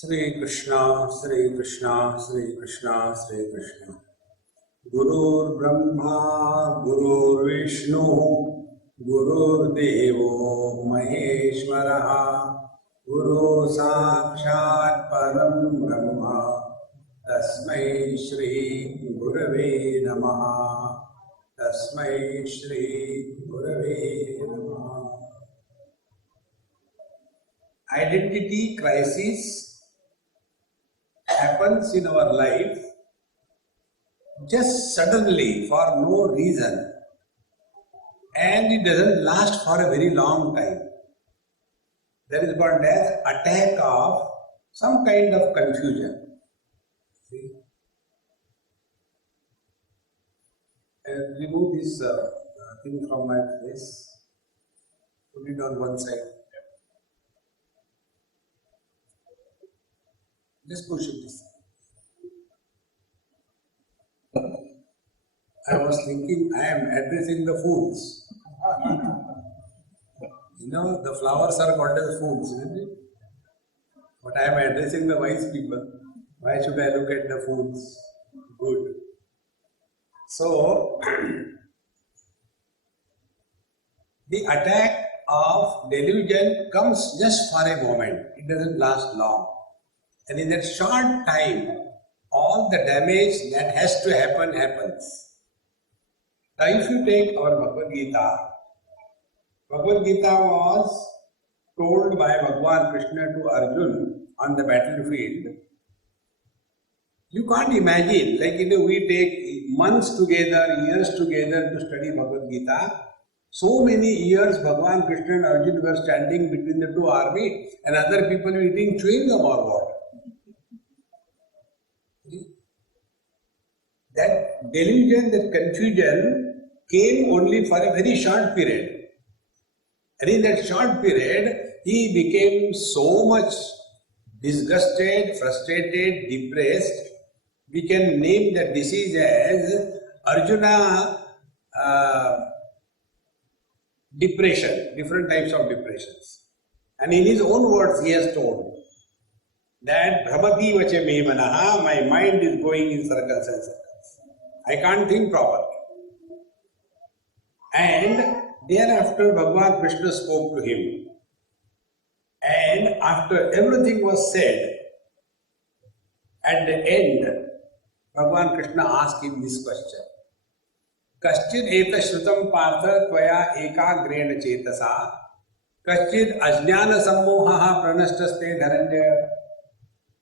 Sri Krishna, Sri Krishna, Sri Krishna, Sri Krishna. Gurur Brahma, Gurur Vishnu, Gurur Devo Maheshwaraha, Guru Sakshat Param Brahma, Tasmai Shri Gurave Namaha, Tasmai Shri Gurave Namaha. Identity crisis happens in our life just suddenly for no reason, and it doesn't last for a very long time. There is called as attack of some kind of confusion. See? Remove this thing from my face, put it on one side. Just push it this side. I was thinking I am addressing the fools. You know, the flowers are called as fools, isn't it? But I am addressing the wise people. Why should I look at the fools? Good. So, the attack of delusion comes just for a moment. It doesn't last long. And in that short time, all the damage that has to happen happens. Now, if you take our Bhagavad Gita was told by Bhagavan Krishna to Arjuna on the battlefield. You can't imagine, like we take months together, years together to study Bhagavad Gita. So many years Bhagavan Krishna and Arjuna were standing between the two armies and other people were eating chewing gum or what. That delusion, that confusion came only for a very short period. And in that short period, he became so much disgusted, frustrated, depressed. We can name the disease as Arjuna depression, different types of depressions. And in his own words, he has told that Bhramati vache me manaha, my mind is going in circles and circles. I can't think properly. And thereafter, Bhagavan Krishna spoke to him. And after everything was said, at the end, Bhagavan Krishna asked him this question. Kaschid eta shrutam partha tvaya ekagrena chetasa kaschid ajnana sammohaha pranashtaste dhananjaya.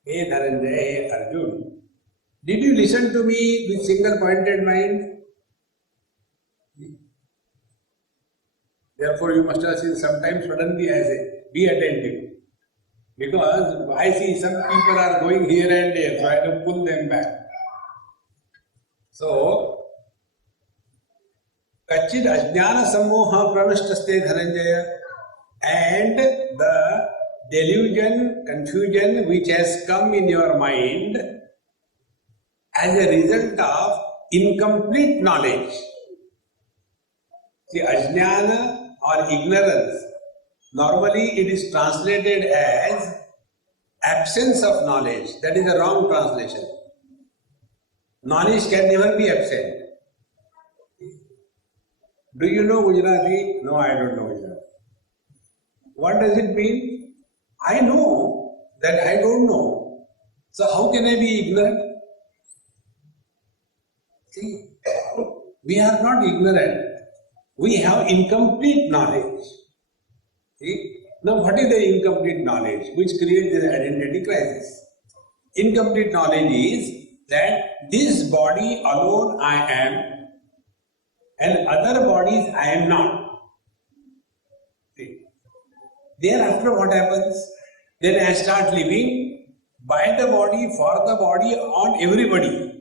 Hey Dhananjaya, hey Arjuna, did you listen to me with single pointed mind? Therefore, you must have seen sometimes suddenly I say, be attentive. Because I see some people are going here and there, so I have to pull them back. So, Kachid Ajnana Sammoha Pranashtaste Dhananjaya, and the delusion, confusion which has come in your mind as a result of incomplete knowledge. See, Ajnana or ignorance, normally it is translated as absence of knowledge. That is a wrong translation. Knowledge can never be absent. Do you know Gujarati? No, I don't know Gujarati. What does it mean? I know that I don't know. So how can I be ignorant? See, we are not ignorant. We have incomplete knowledge. See? Now, what is the incomplete knowledge which creates this identity crisis? Incomplete knowledge is that this body alone I am, and other bodies I am not. See? Thereafter, what happens? Then I start living by the body, for the body, on everybody.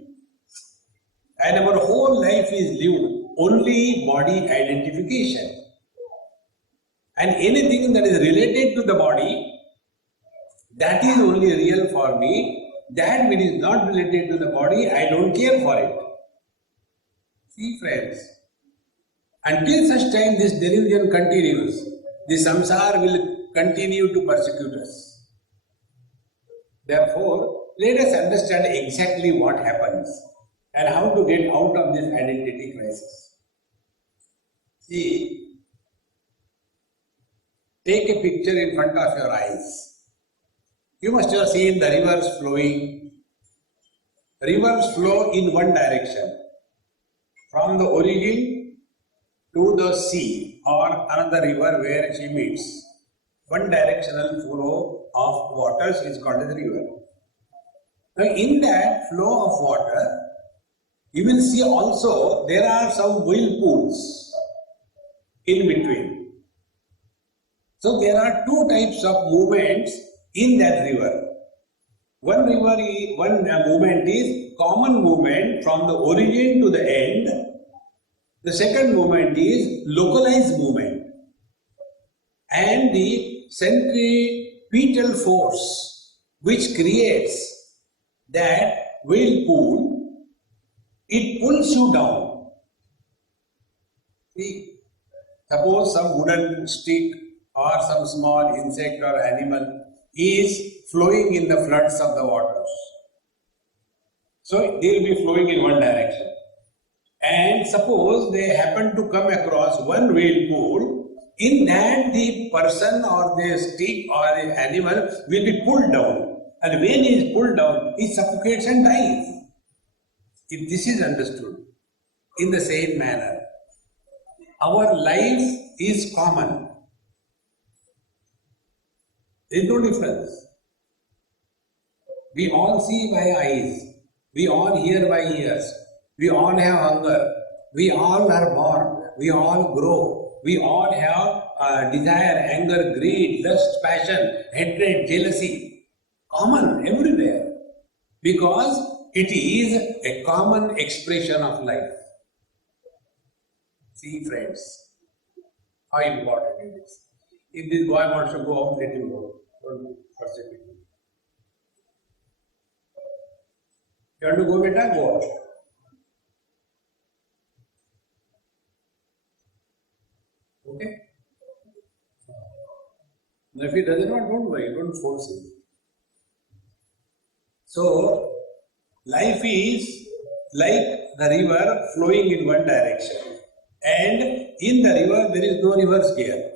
And our whole life is lived only body identification. And anything that is related to the body, that is only real for me. That which is not related to the body, I don't care for it. See, friends, until such time this delusion continues, the samsara will continue to persecute us. Therefore, let us understand exactly what happens and how to get out of this identity crisis. See, take a picture in front of your eyes. You must have seen the rivers flowing. Rivers flow in one direction, from the origin to the sea or another river where she meets. One directional flow of waters is called as river. Now, in that flow of water, you will see also there are some whirlpools in between. So there are two types of movements in that river. One movement is common movement from the origin to the end. The second movement is localized movement. And the centripetal force which creates that whirlpool, it pulls you down. See, suppose some wooden stick or some small insect or animal is flowing in the floods of the waters. So they will be flowing in one direction. And suppose they happen to come across one whirlpool, in that the person or the stick or the animal will be pulled down. And when he is pulled down, he suffocates and dies. If this is understood in the same manner, our life is common. There is no difference. We all see by eyes. We all hear by ears. We all have hunger. We all are born. We all grow. We all have desire, anger, greed, lust, passion, hatred, jealousy. Common everywhere. Because it is a common expression of life. See, friends, how important it is. If this boy wants to go out, let him go. Don't forsake it. You want to go, beta? Go out. Okay? Now, if he doesn't want, don't worry, don't force him. So, life is like the river flowing in one direction. And in the river, there is no reverse gear.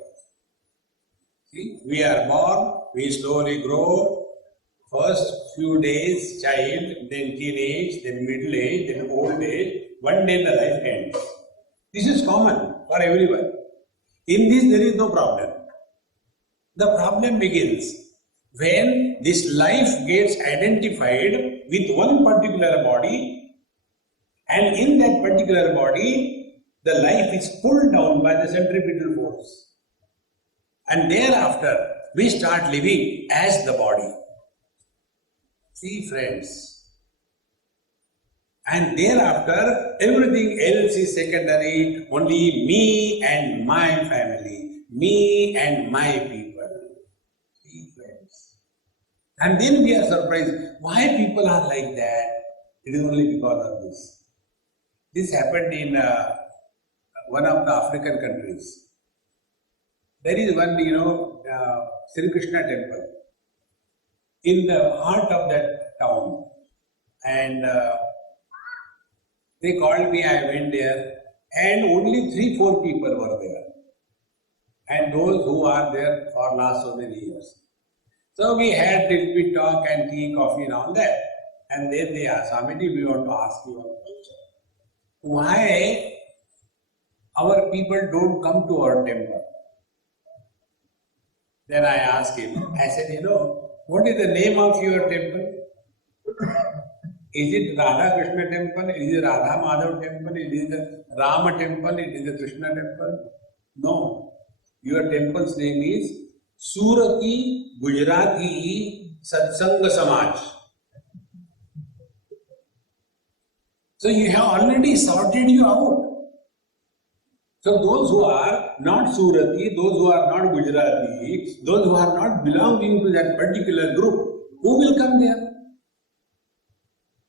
See, we are born, we slowly grow. First few days, child, then teenage, then middle age, then old age. One day the life ends. This is common for everyone. In this, there is no problem. The problem begins when this life gets identified with one particular body, and in that particular body, the life is pulled down by the centripetal force. And thereafter, we start living as the body. See, friends. And thereafter, everything else is secondary, only me and my family, me and my people. See, friends. And then we are surprised, why people are like that? It is only because of this. This happened in one of the African countries. There is one, Sri Krishna temple in the heart of that town. And they called me, I went there, and only 3-4 people were there. And those who are there for last so many years. So we had little bit talk and tea, coffee and all that. And then they asked, Swamiji, we want to ask you a question. Why our people don't come to our temple? Then I asked him, I said, what is the name of your temple? Is it Radha Krishna temple? Is it Radha Madhav temple? Is it the Rama temple? Is it the Krishna temple? No. Your temple's name is Surati Gujarati Satsanga Samaj. So you have already sorted you out. So those who are not Surati, those who are not Gujarati, those who are not belonging to that particular group, who will come there?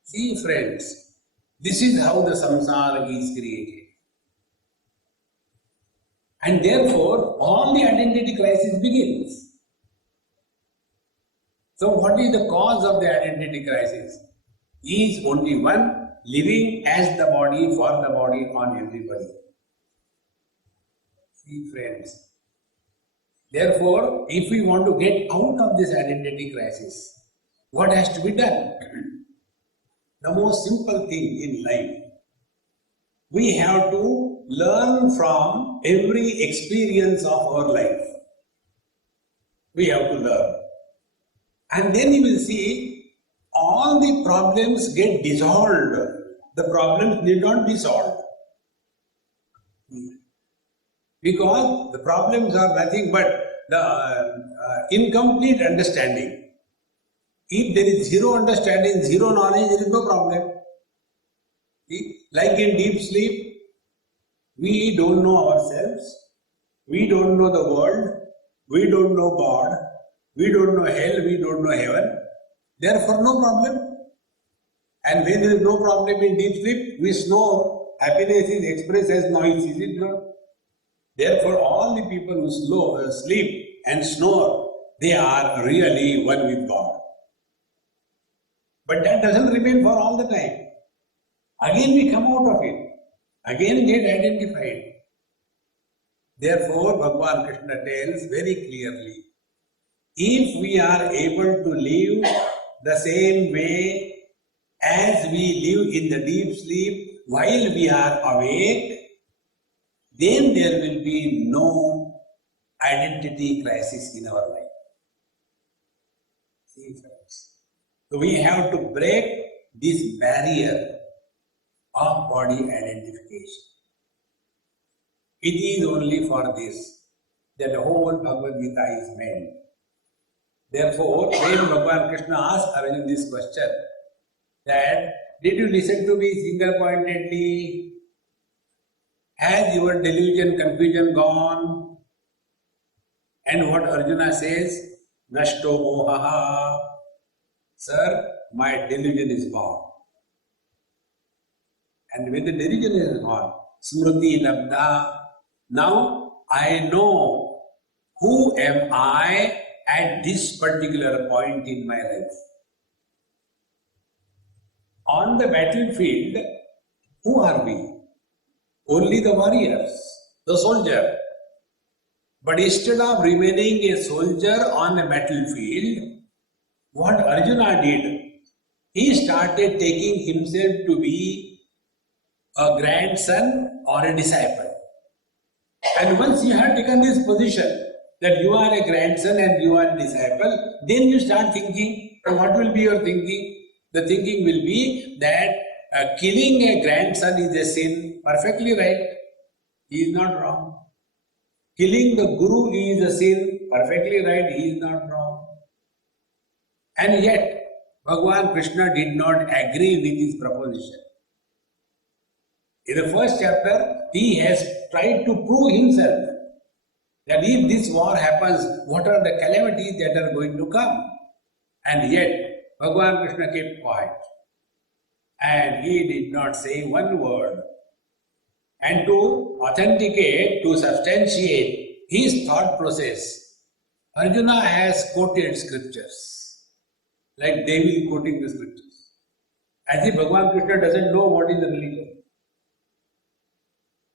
See, friends, this is how the samsara is created. And therefore, all the identity crisis begins. So what is the cause of the identity crisis? Is only one, living as the body, for the body, on everybody. See friends, therefore, if we want to get out of this identity crisis, what has to be done? The most simple thing in life, we have to learn from every experience of our life. We have to learn. And then you will see all the problems get dissolved. The problems need not be solved. Because the problems are nothing but the incomplete understanding. If there is zero understanding, zero knowledge, there is no problem. See? Like in deep sleep, we don't know ourselves, we don't know the world, we don't know God, we don't know hell, we don't know heaven. Therefore, no problem. And when there is no problem in deep sleep, we snore. Happiness is expressed as noise, is it not? Therefore, all the people who sleep and snore, they are really one with God. But that doesn't remain for all the time. Again we come out of it. Again get identified. Therefore, Bhagavan Krishna tells very clearly, if we are able to live the same way as we live in the deep sleep while we are awake, then there will be no identity crisis in our life. See friends. So we have to break this barrier of body identification. It is only for this that the whole Bhagavad Gita is meant. Therefore, when Bhagavan Krishna asked Arjuna this question, that did you listen to me single-pointedly? Has your delusion, confusion gone? And what Arjuna says, Nashto mohaha. Sir, my delusion is gone. And when the delusion is gone, Smriti labdha, now I know who am I at this particular point in my life. On the battlefield, who are we? Only the warriors, the soldier. But instead of remaining a soldier on a battlefield, what Arjuna did, he started taking himself to be a grandson or a disciple. And once you have taken this position, that you are a grandson and you are a disciple, then you start thinking, what will be your thinking? The thinking will be that killing a grandson is a sin, perfectly right, he is not wrong. Killing the guru is a sin, perfectly right, he is not wrong. And yet, Bhagavan Krishna did not agree with his proposition. In the first chapter, he has tried to prove himself that if this war happens, what are the calamities that are going to come? And yet, Bhagavan Krishna kept quiet. And he did not say one word. And to authenticate, to substantiate his thought process, Arjuna has quoted scriptures, like Devi quoting the scriptures. As if Bhagavan Krishna doesn't know what is the religion.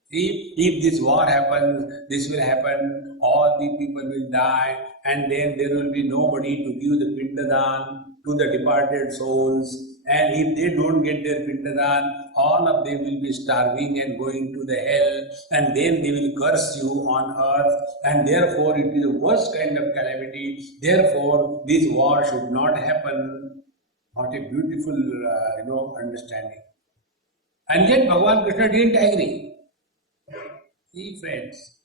If this war happens, this will happen, all the people will die, and then there will be nobody to give the pindadan to the departed souls. And if they don't get their pindadan, all of them will be starving and going to the hell, and then they will curse you on earth, and therefore it is the worst kind of calamity. Therefore, this war should not happen. What a beautiful, understanding. And yet Bhagavan Krishna didn't agree. See friends,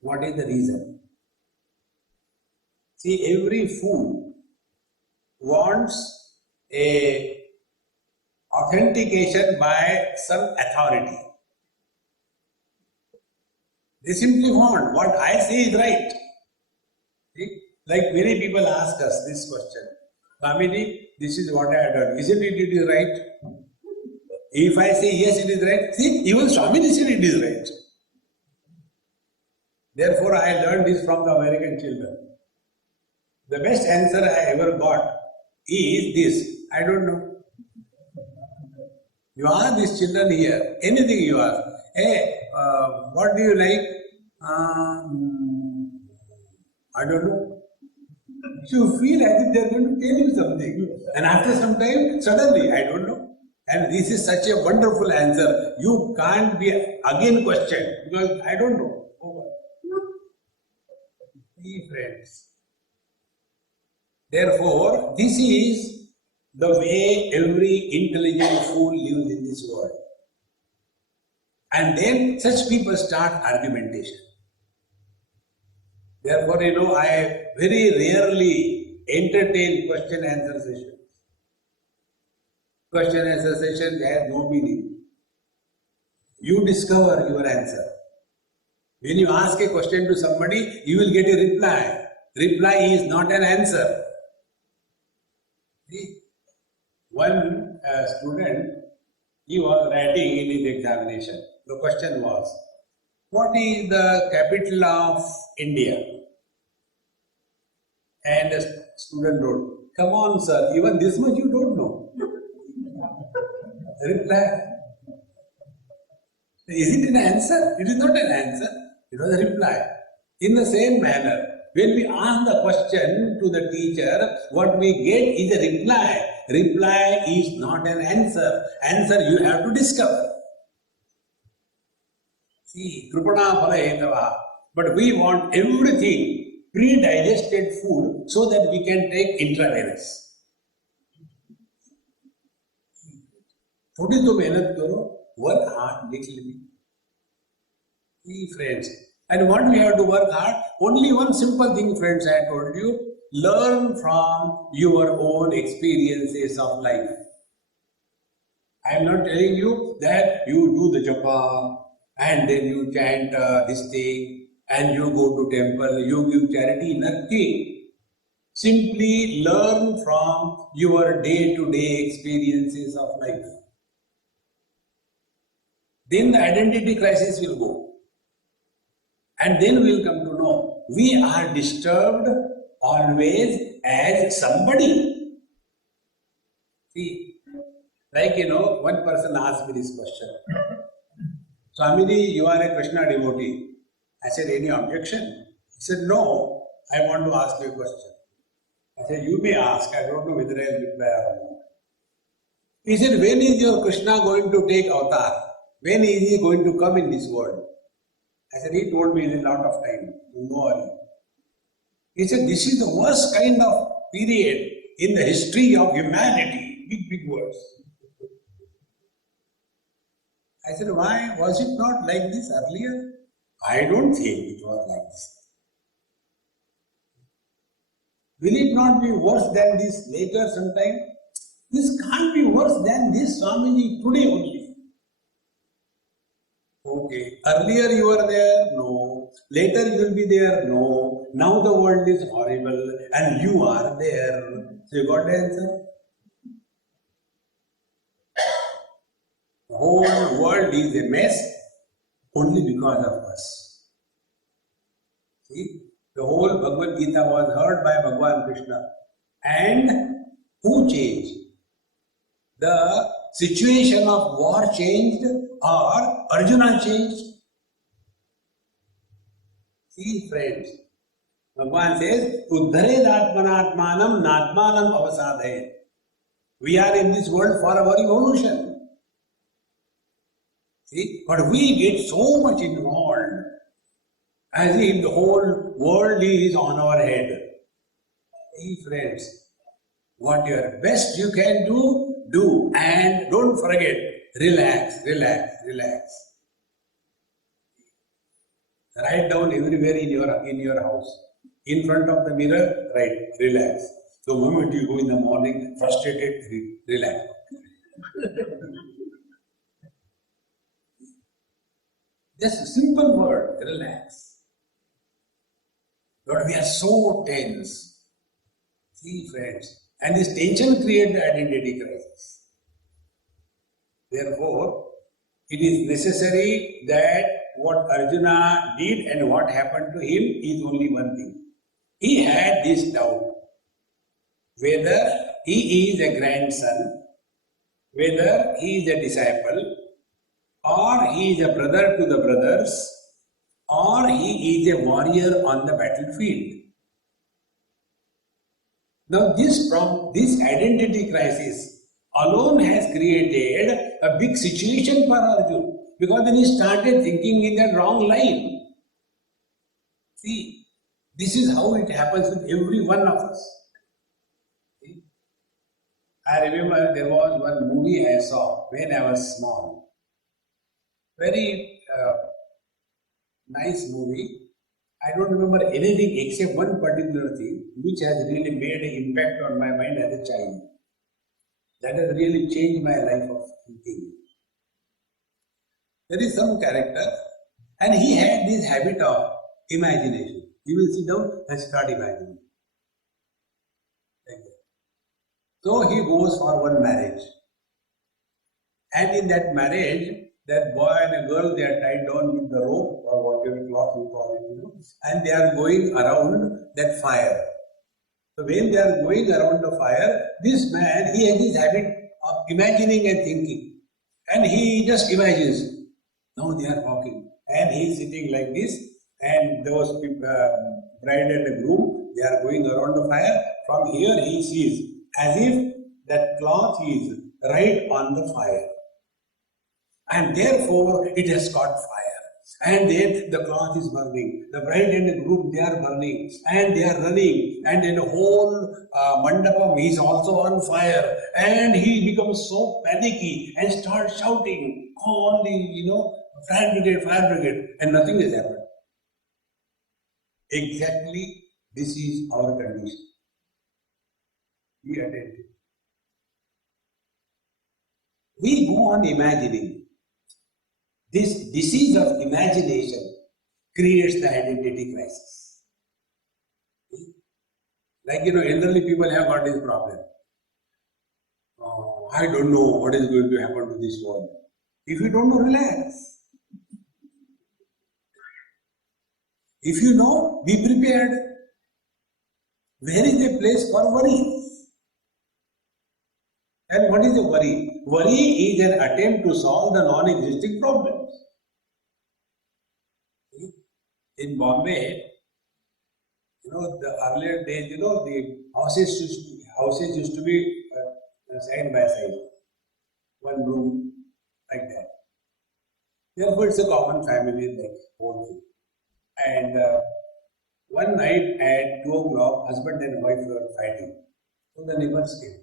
what is the reason? See, every fool wants a authentication by some authority. They simply want what I say is right. See? Like many people ask us this question, Swamiji, this is what I have done. Isn't it is right? If I say yes, it is right. See, even Swamiji said it is right. Therefore, I learned this from the American children. The best answer I ever got is this: I don't know. You ask these children here, anything you ask. Hey, what do you like? I don't know. You feel as if they are going to tell you something. And after some time, suddenly, I don't know. And this is such a wonderful answer. You can't be again questioned because I don't know. Over. See, friends. Therefore, this is the way every intelligent fool lives in this world. And then such people start argumentation. Therefore, I very rarely entertain question answer sessions. Question answer session has no meaning. You discover your answer. When you ask a question to somebody, you will get a reply. Reply is not an answer. See? One student, he was writing in his examination. The question was, what is the capital of India? And the student wrote, come on sir, even this much you don't know. Reply. Is it an answer? It is not an answer. It was a reply. In the same manner, when we ask the question to the teacher, what we get is a reply. Reply is not an answer. Answer you have to discover. See, kripana phala hetava. But we want everything pre-digested food so that we can take intravenous. थोड़ी तो मेहनत करो, work hard little bit. See, friends, and what we have to work hard? Only one simple thing, friends, I told you. Learn from your own experiences of life. I am not telling you that you do the japa and then you chant this thing and you go to temple, you give charity, nothing. Simply learn from your day-to-day experiences of life. Then the identity crisis will go. And then we will come to know we are disturbed always as somebody. See, like one person asked me this question. Swamiji, you are a Krishna devotee. I said, any objection? He said, no, I want to ask you a question. I said, you may ask, I don't know whether I will reply or not. He said, when is your Krishna going to take avatar? When is he going to come in this world? I said, he told me in a lot of time, no hurry. He said, this is the worst kind of period in the history of humanity. Big words. I said, why? Was it not like this earlier? I don't think it was like this. Will it not be worse than this later sometime? This can't be worse than this, Swamiji, today only. Okay, earlier you were there? No. Later you will be there? No. Now the world is horrible and you are there. So you got the answer? The whole world is a mess only because of us. See, the whole Bhagavad Gita was heard by Bhagavan Krishna. And who changed? The situation of war changed or Arjuna changed? See, friends, Bhagavan says, Uddhared atmanatmanam natmanam avasadhayet. We are in this world for our evolution. See, but we get so much involved as if the whole world is on our head. See, friends, what your best you can do, and don't forget, relax. Write down everywhere in your house. In front of the mirror, write, relax. The moment you go in the morning, frustrated, relax. Just a simple word, relax. But we are so tense. See, friends, and this tension creates the identity crisis. Therefore, it is necessary that what Arjuna did and what happened to him is only one thing. He had this doubt. whether he is a grandson, whether he is a disciple, or he is a brother to the brothers, or he is a warrior on the battlefield. Now this identity crisis alone has created a big situation for Arjuna, because then he started thinking in that wrong line. See, this is how it happens with every one of us. See? I remember there was one movie I saw when I was small. Very nice movie. I don't remember anything except one particular thing which has really made an impact on my mind as a child. That has really changed my life of thinking. There is some character and he had this habit of imagination. He will sit down and start imagining. Like that. So he goes for one marriage. And in that marriage, that boy and a girl, they are tied down with the rope or whatever cloth you call it, and they are going around that fire. So when they are going around the fire, this man, he has this habit of imagining and thinking. And he just imagines, now they are walking. And he is sitting like this, and those people, bride and the groom, they are going around the fire. From here he sees as if that cloth is right on the fire. And therefore it has caught fire. And then the cloth is burning. The bride and the groom, they are burning. And they are running. And then the whole mandapam is also on fire. And he becomes so panicky and starts shouting, call the, fire brigade. And nothing has happened. Exactly this is our condition. Be attentive. We go on imagining. This disease of imagination creates the identity crisis. Like, elderly people have got this problem. I don't know what is going to happen to this world. If you don't know, relax. If you know, be prepared. Where is the place for worries? And what is a worry? Worry is an attempt to solve the non-existing problems. In Bombay, the earlier days, the houses used to be side by side, one room like that. Therefore, it's a common family like whole thing. And one night at 2 o'clock, husband and wife were fighting. So the neighbors came.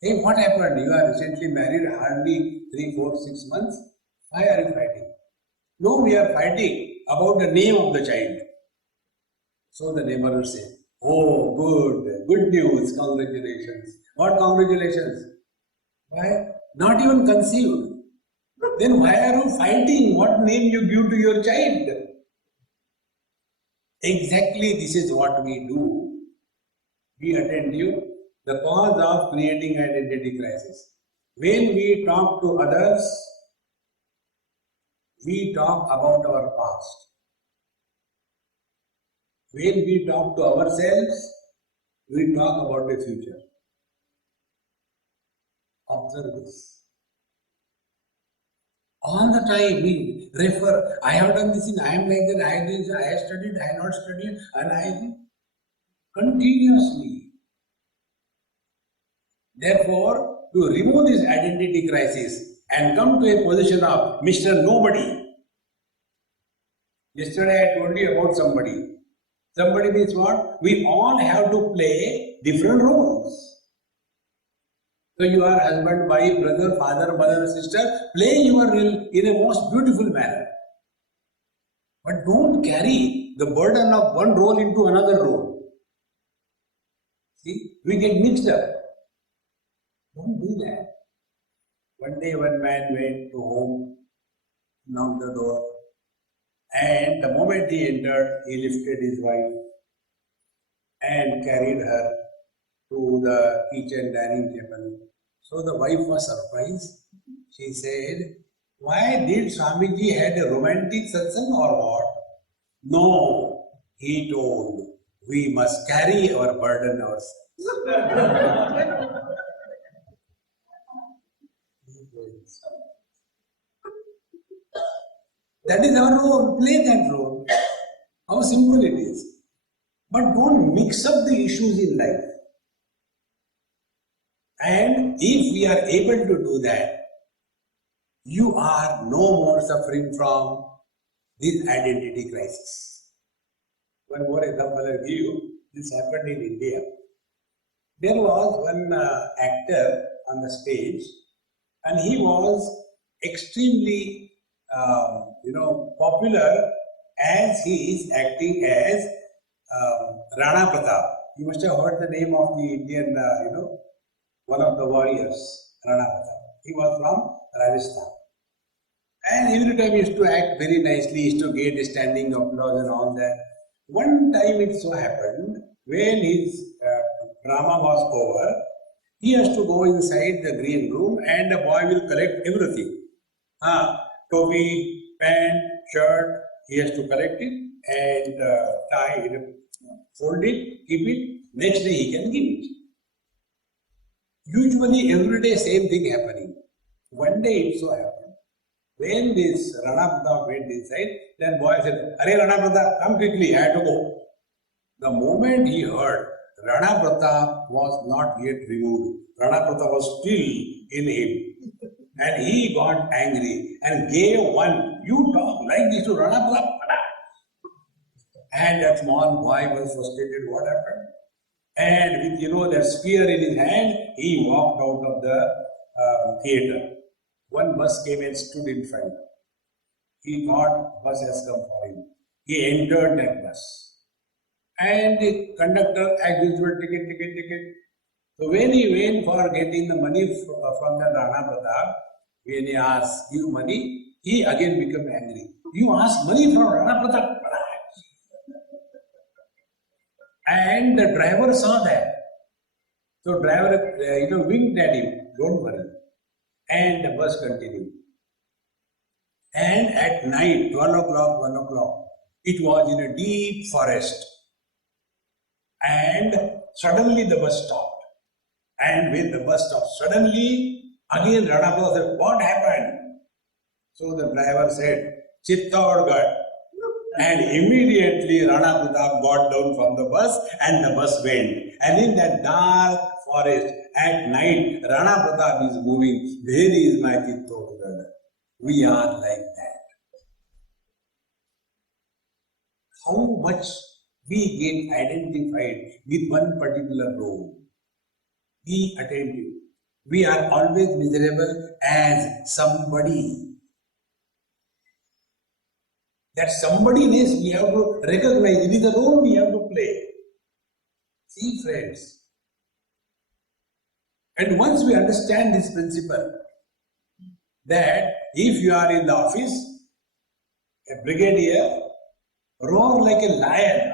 Hey, what happened? You are recently married, hardly 3, 4, 6 months. Why are you fighting? No, we are fighting about the name of the child. So the neighbor will say, oh, good news, congratulations. What congratulations? Why? Not even conceived. Then why are you fighting? What name you give to your child? Exactly this is what we do. Be attentive. The cause of creating identity crisis. When we talk to others, we talk about our past. When we talk to ourselves, we talk about the future. Observe this. All the time we refer, I have done this, I am like that, I have studied, I have not studied, and I think continuously. Therefore, to remove this identity crisis and come to a position of Mr. Nobody. Yesterday I told you about somebody. Somebody means what? We all have to play different roles. So you are husband, wife, brother, father, mother, sister. Play your role in a most beautiful manner. But don't carry the burden of one role into another role. See, we get mixed up. Don't do that. One day one man went to home, knocked the door, and the moment he entered, he lifted his wife and carried her to the kitchen dining table. So the wife was surprised. She said, why did Swamiji had a romantic satsang or what? No, he told, we must carry our burden ourselves. That is our role. Play that role. How simple it is. But don't mix up the issues in life. And if we are able to do that, you are no more suffering from this identity crisis. One more example I'll give you. This happened in India. There was one actor on the stage, and he was extremely, popular as he is acting as Rana Pratap. You must have heard the name of the Indian, one of the warriors, Rana Pratap. He was from Rajasthan. And every time he used to act very nicely, he used to get a standing applause and all that. One time it so happened, when his drama was over, he has to go inside the green room and the boy will collect everything. Topi, pant, shirt, he has to collect it and tie it, fold it, keep it. Next day he can give it. Usually every day same thing happening. One day it so happened. When this Rana Pratap went inside, then boy said, "Arey Rana Pratap, come quickly, I have to go." The moment he heard, Rana Pratap was not yet removed. Rana Pratap was still in him. And he got angry and gave one, "You talk like this to Rana Pratap." And that small boy was frustrated. What happened? And with that spear in his hand, he walked out of the theater. One bus came and stood in front. He thought bus has come for him. He entered that bus. And the conductor, as usual, ticket. So when he went for getting the money from the Rana Pratap, when he asked, "Give money," he again became angry. "You ask money from Rana Pratap?" And the driver saw that. So driver, winked at him, "Don't worry." And the bus continued. And at night, 12 o'clock, 1 o'clock, it was in a deep forest. And suddenly the bus stopped. And when the bus stopped, suddenly again Rana Pratap said, "What happened?" So the driver said, "Chittorgarh." And immediately Rana Pratap got down from the bus and the bus went. And in that dark forest at night, Rana Pratap is moving. Where is my Chittorgarh? We are like that. How much we get identified with one particular role. Be attentive. We are always miserable as somebody. That somebodyness we have to recognize. It is a role we have to play. See, friends. And once we understand this principle, that if you are in the office, a brigadier, roar like a lion,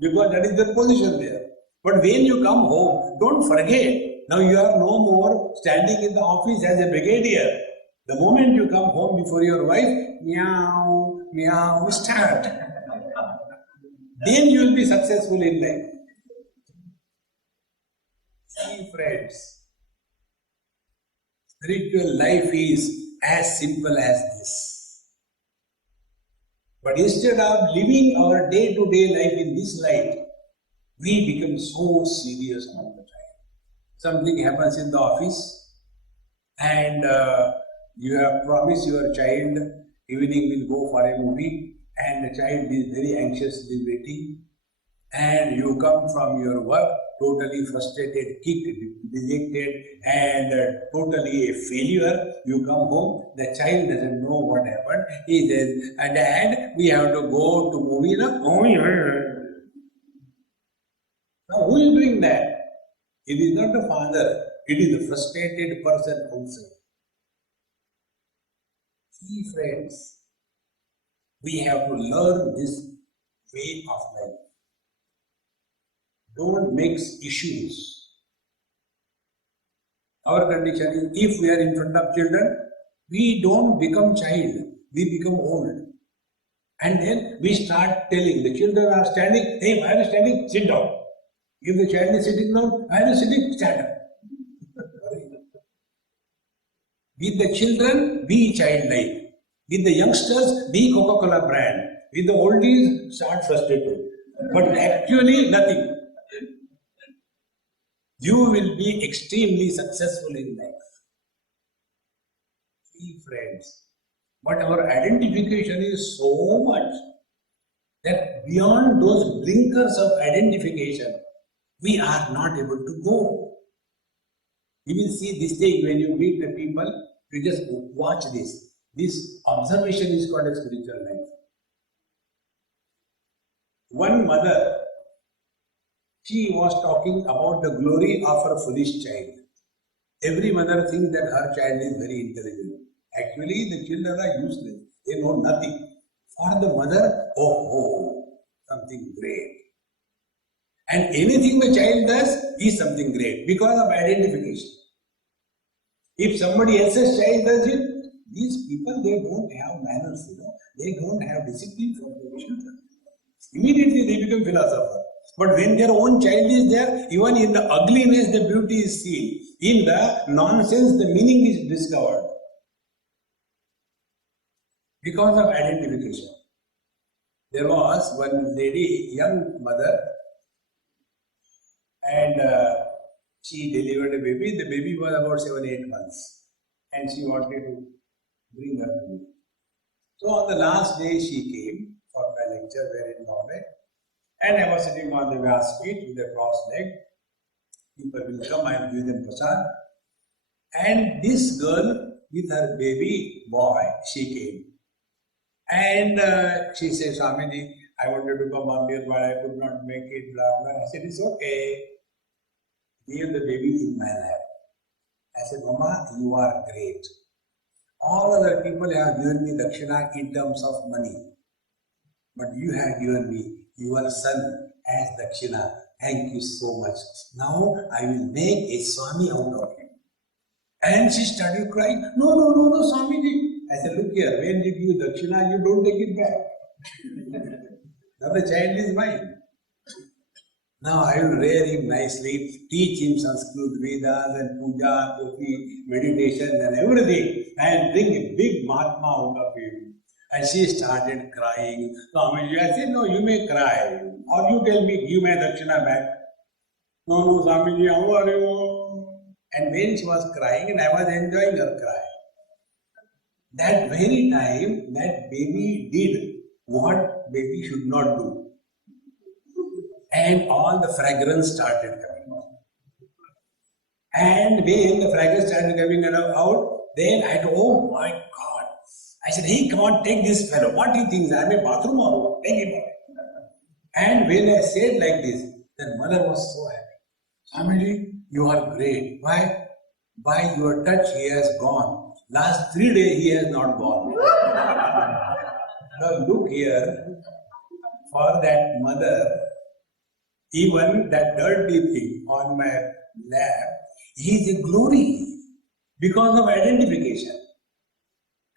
because that is the position there. But when you come home, don't forget, now you are no more standing in the office as a brigadier. The moment you come home before your wife, meow, meow, start. Then you will be successful in life. See, friends, spiritual life is as simple as this. But instead of living our day-to-day life in this light, we become so serious all the time. Something happens in the office and you have promised your child evening will go for a movie and the child is very anxiously waiting and you come from your work totally frustrated, kicked, dejected and totally a failure. You come home, the child doesn't know what happened. He says, "Dad, we have to go to movie now." Now who is doing that? It is not the father, it is the frustrated person also. See, friends, we have to learn this way of life. Don't mix issues. Our condition is, if we are in front of children, we don't become child, we become old. And then we start telling, the children are standing, "Hey, why are you standing? Sit down." If the child is sitting down, I am sitting, stand up. With the children, be childlike. With the youngsters, be Coca-Cola brand. With the oldies, start frustrated. But actually, nothing. You will be extremely successful in life. See, friends, but our identification is so much that beyond those blinkers of identification, we are not able to go. You will see this thing when you meet the people, you just watch this. This observation is called a spiritual life. One mother, she was talking about the glory of her foolish child. Every mother thinks that her child is very intelligent. Actually, the children are useless. They know nothing. For the mother, something great. And anything the child does is something great because of identification. If somebody else's child does it, these people, they don't have manners, they don't have discipline from their children. Immediately they become philosophers. But when their own child is there, even in the ugliness, the beauty is seen. In the nonsense, the meaning is discovered. Because of identification. There was one lady, young mother, and she delivered a baby. The baby was about 7-8 months. And she wanted to bring her to me. So on the last day she came for my lecture there in Bombay. And I was sitting on the Vyas feet with a crossed leg. People will come, I will give them prasad. And this girl with her baby boy, she came. And she said, Swamiji, I wanted to come earlier, but I could not make it, blah, blah. I said, it's okay. Give the baby in my lap. I said, Mama, you are great. All other people have given me dakshina in terms of money. But you have given me your son as dakshina. Thank you so much. Now I will make a Swami out of him. And she started crying. No, Swamiji. I said, look here, when you give dakshina, you don't take it back. Now the child is mine. Now I will rear him nicely, teach him Sanskrit, Vedas and Puja, Kofi, meditation and everything, and bring a big Mahatma out of him. And she started crying. Swamiji, I said, no, you may cry. Or you tell me, give my dakshina back. No, Swamiji, how are you? And when she was crying, and I was enjoying her cry. That very time, that baby did what baby should not do. And all the fragrance started coming out. And when the fragrance started coming out, then I thought, oh my God. I said, hey, come on, take this fellow. What do you think? I'm a bathroom or what? Take him out. And when I said like this, the mother was so happy. Swamiji, you are great. Why? By your touch, he has gone. Last 3 days, he has not gone. Now look here, for that mother, even that dirty thing on my lap is a glory because of identification.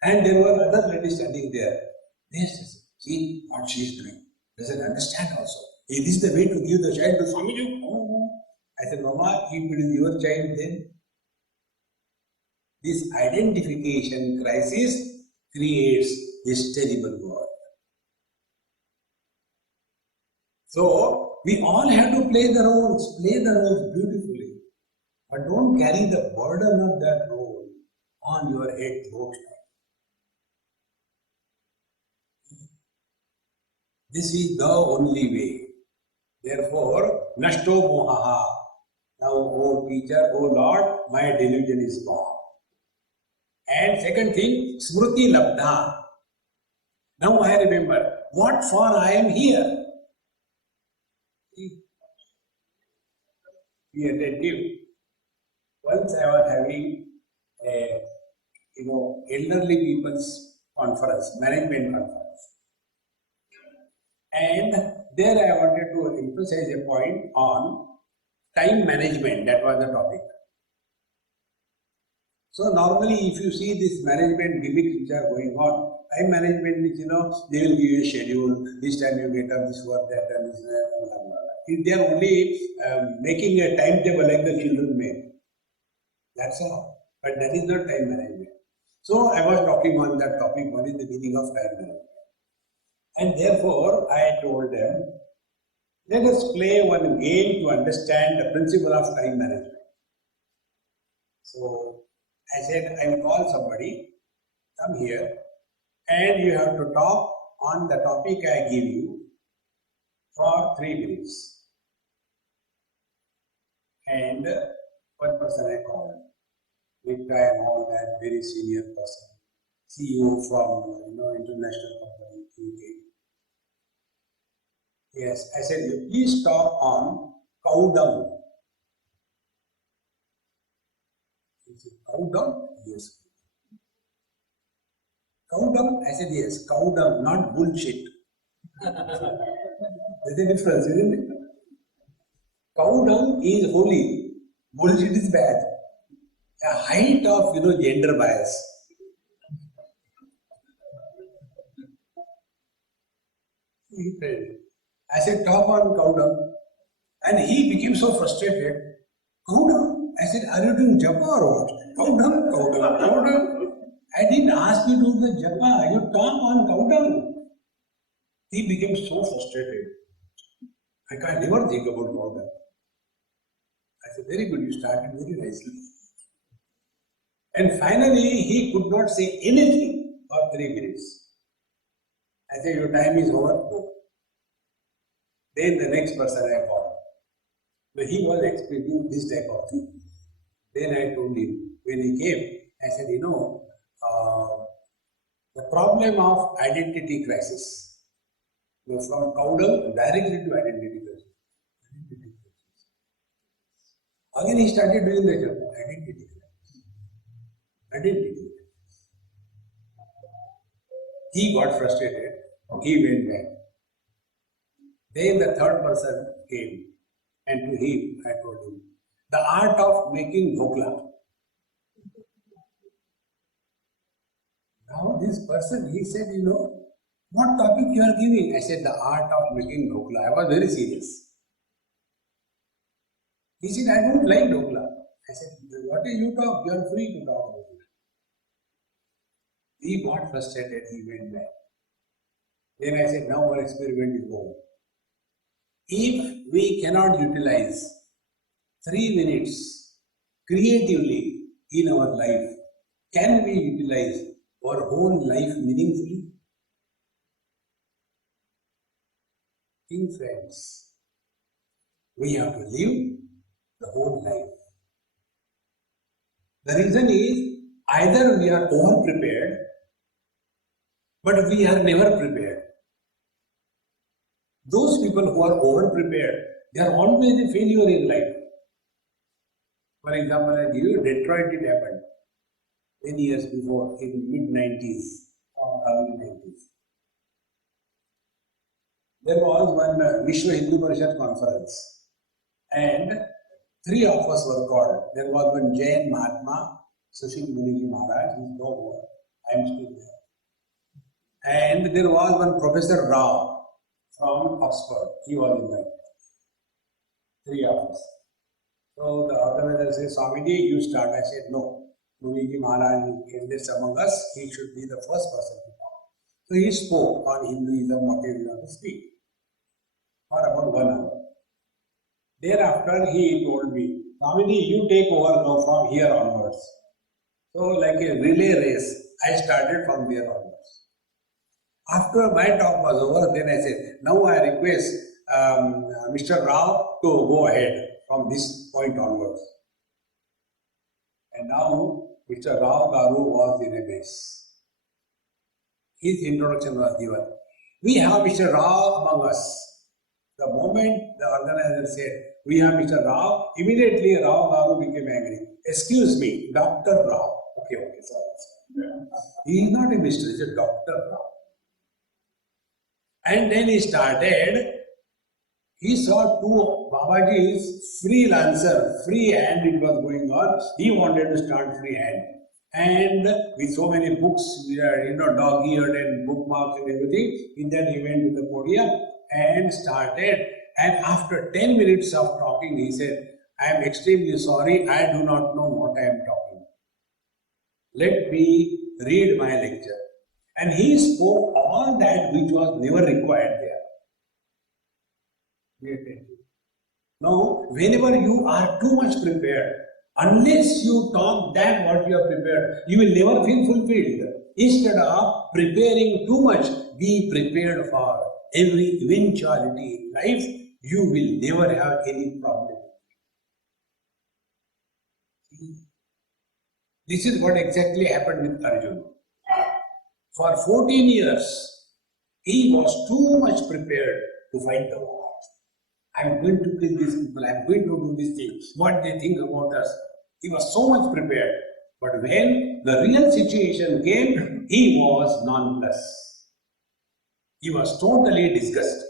And there were other ladies standing there. They said, see what she is doing. Doesn't understand also. Is this the way to give the child to Swamiji? Oh. I said, Mama, if it is your child, then this identification crisis creates this terrible world. So, we all have to play the roles beautifully. But don't carry the burden of that role on your head throughout. This is the only way. Therefore, nashto mohaha. Now, O teacher, O Lord, my delusion is gone. And second thing, smruti labdha. Now I remember, what for I am here? Be attentive. Once I was having a, elderly people's conference, management conference. And there I wanted to emphasize a point on time management. That was the topic. So normally if you see this management gimmicks which are going on, time management is, they will give you a schedule, this time you get up, this work, that, and this, blah, blah, blah. They are only making a timetable like the children make. That's all. But that is not time management. So I was talking on that topic, what is the meaning of time management. And therefore, I told them, let us play one game to understand the principle of time management. So I said, I will call somebody, come here, and you have to talk on the topic I give you for 3 minutes. And one person I called, Gita and all that, very senior person, CEO from international company, UK. Yes, I said, you please talk on cow dung. He said, cow dung? Yes. Cow dung? I said, yes, cow dung, not bullshit. There's a difference, isn't it? Cow dung is holy, bullshit is bad. A height of gender bias. I said, talk on cow dung. And he became so frustrated. Cow dung? I said, are you doing japa or what? Cow dung, cow dung, cow dung. I didn't ask you to do the japa. You talk on cow dung. He became so frustrated. I can never think about cow dung. I said, very good, you started very nicely. And finally, he could not say anything for 3 minutes. I said, your time is over. Go. Then the next person I called. But he was explaining this type of thing. Then I told him, when he came, I said, the problem of identity crisis. From cow dung directly to identity crisis. Again he started doing the job. Identity crisis. Identity. He got frustrated. He went back. Then the third person came, and to him I told him, the art of making dhokla. Now this person, he said, what topic you are giving? I said, the art of making dhokla. I was very serious. He said, I don't like dhokla. I said, what do you talk? You are free to talk about it. He got frustrated, he went back. Then I said, now our experiment is over. If we cannot utilize 3 minutes creatively in our life, can we utilize our whole life meaningfully? Think, friends, we have to live the whole life. The reason is either we are over prepared, but we are never prepared. Those people who are over prepared, they are always a failure in life. For example, I give you Detroit, it happened 10 years before, in mid-90s or early 90s. There was one Vishwa Hindu Parishad conference, and 3 of us were called. There was one Jain Mahatma, Sushil Muniji Maharaj, who is no more. I am still there. And there was one Professor Rao from Oxford. He was invited. 3 of us. So the organizer said, Swamiji, you start. I said, no. Muniji Maharaj is eldest among us. He should be the first person to talk. So he spoke on Hinduism, whatever you have to speak, for about 1 hour. Thereafter, he told me, Swamiji, you take over now from here onwards. So, like a relay race, I started from there onwards. After my talk was over, then I said, now I request Mr. Rao to go ahead from this point onwards. And now, Mr. Rao Garu was in a mess. His introduction was given. We have Mr. Rao among us. The moment the organizer said, we have Mr. Rao, immediately Rao Garu became angry. Excuse me, Dr. Rao. Okay, sorry. He is not a Mr., he is a Dr. Rao. And then he started, he saw 2 Babaji's freelancer, free hand it was going on. He wanted to start free hand. And with so many books, dog-eared and bookmarks and everything, then he went to the podium and started And after 10 minutes of talking, he said, I am extremely sorry, I do not know what I am talking. Let me read my lecture. And he spoke all that which was never required there. Now, whenever you are too much prepared, unless you talk that what you are prepared, you will never feel fulfilled. Instead of preparing too much, be prepared for every eventuality in life. You will never have any problem. This is what exactly happened with Arjuna. For 14 years, he was too much prepared to fight the war. I am going to kill these people, I am going to do this thing, what they think about us. He was so much prepared. But when the real situation came, he was nonplussed. He was totally disgusted.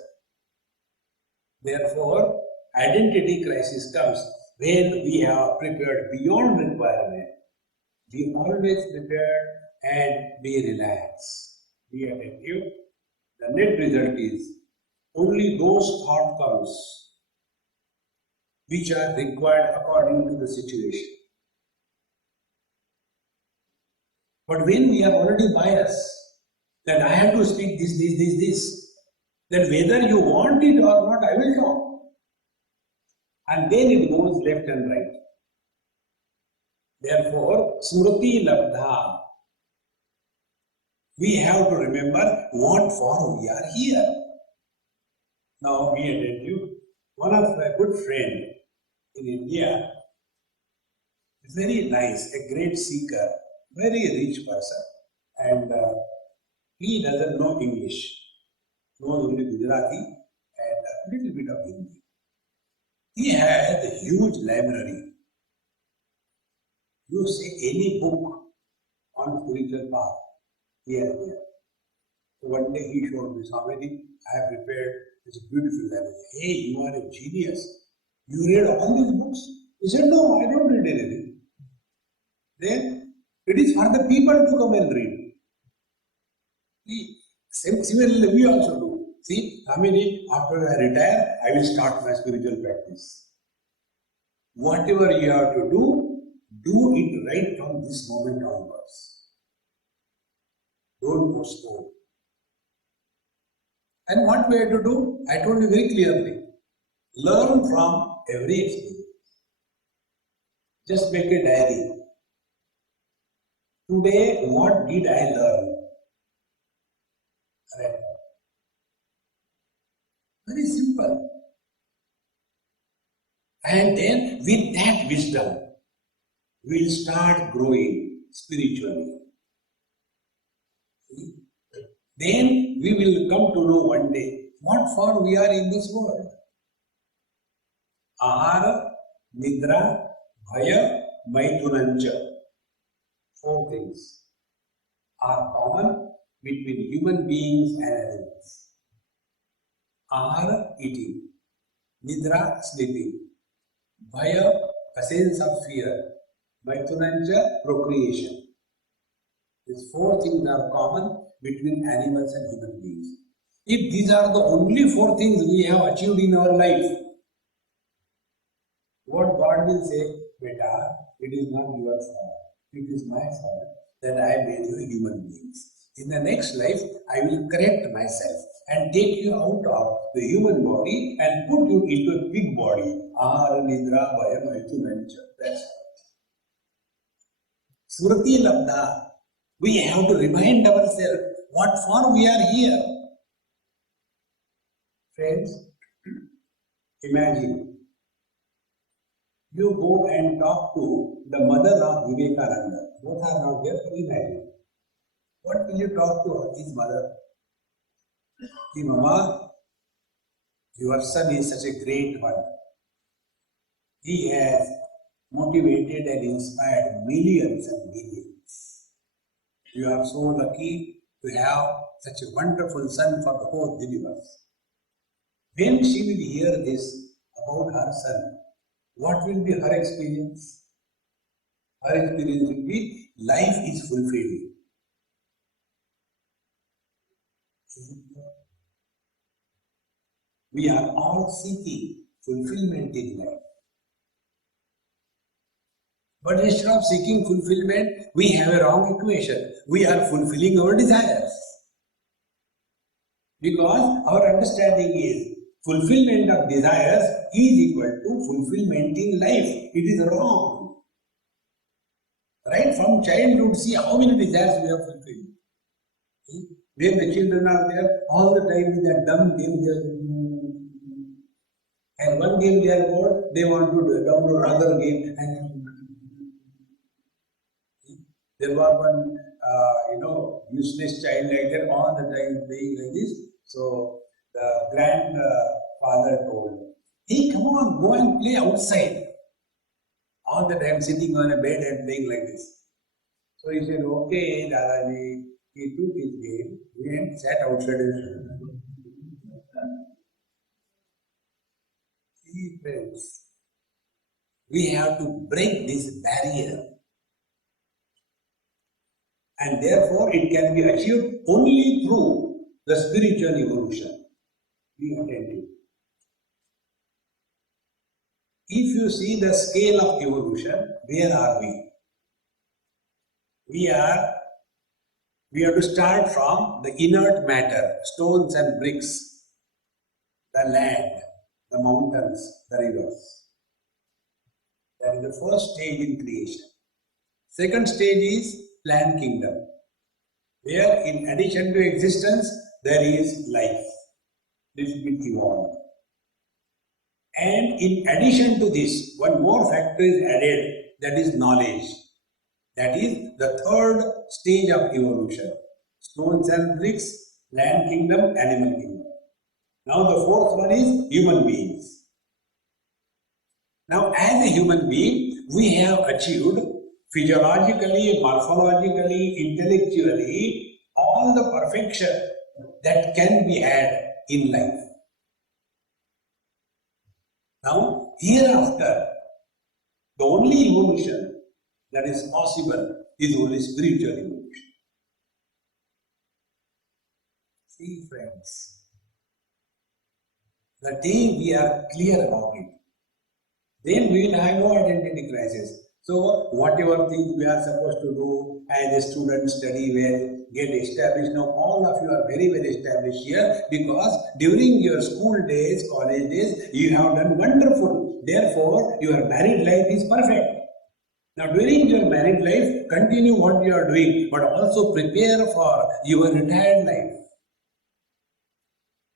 Therefore, identity crisis comes when we have prepared beyond requirement. Be always prepared and be relaxed. Be attentive. The net result is only those thought comes which are required according to the situation. But when we are already biased, that I have to speak this, then whether you want it or not, I will talk. And then it goes left and right. Therefore, Smriti Labdha, we have to remember what for we are here. Now, be attentive. One of my good friend in India is very nice, a great seeker, very rich person, and he doesn't know English, knows only Gujarati and a little bit of Hindi. He has a huge library. You say any book on spiritual path, he has there. So one day he showed me, Swami, I have prepared this beautiful library. Hey, you are a genius. You read all these books? He said, no, I don't read anything. Then it is for the people to come and read. See, similarly we also do. See, Swami, after I retire, I will start my spiritual practice. Whatever you have to do it right from this moment onwards. Don't postpone. And what we have to do? I told you very clearly. Learn from every experience. Just make a diary. Today, what did I learn? Right. Very simple. And then with that wisdom, we will start growing spiritually. Then we will come to know one day what for we are in this world. Ahara, Nidra, Bhaya, Maitunancha. 4 things are common between human beings and animals. Ahara, eating. Nidra, sleeping. Bhaya, a sense of fear. Maitunancha, procreation. These 4 things are common between animals and human beings. If these are the only 4 things we have achieved in our life, what God will say, Beta, it is not your fault, it is my fault that I made you human beings. In the next life, I will correct myself and take you out of the human body and put you into a big body. Ahara, Nidra, Bhaya, Maitunancha. That's all. Smriti Labdha. We have to remind ourselves what for we are here. Friends, imagine you go and talk to the mother of Vivekananda. Both are not there, but imagine. What will you talk to his mother? Hey, Mama, your son is such a great one. He has motivated and inspired millions and millions. You are so lucky to have such a wonderful son for the whole universe. When she will hear this about her son, what will be her experience? Her experience will be life is fulfilled. We are all seeking fulfillment in life. But instead of seeking fulfillment, we have a wrong equation. We are fulfilling our desires. Because our understanding is fulfillment of desires is equal to fulfillment in life. It is wrong. Right from childhood, see how many desires we have fulfilled. When the children are there, all the time with that dumb game, and one game they are bored, they want to download another game. And there was one, useless child like that, all the time playing like this. So the grandfather told, "Hey, come on, go and play outside." All the time sitting on a bed and playing like this. So he said, "Okay, Dadaji." He took his game, he went, sat outside and see, friends, we have to break this barrier. And therefore, it can be achieved only through the spiritual evolution. Be attentive. If you see the scale of evolution, where are we? We have to start from the inert matter, stones and bricks, the land, the mountains, the rivers. That is the first stage in creation. Second stage is plant kingdom, where in addition to existence, there is life, little bit evolved. And in addition to this, one more factor is added, that is knowledge. That is the third stage of evolution. Stones and bricks, land kingdom, animal kingdom. Now the fourth one is human beings. Now as a human being, we have achieved physiologically, morphologically, intellectually, all the perfection that can be had in life. Now, hereafter, the only evolution that is possible is only spiritual evolution. See, friends, the day we are clear about it, then we will have no identity crisis. So, whatever things we are supposed to do as a student, study well, get established. Now, all of you are very well established here because during your school days, college days, you have done wonderful. Therefore, your married life is perfect. Now, during your married life, continue what you are doing, but also prepare for your retired life.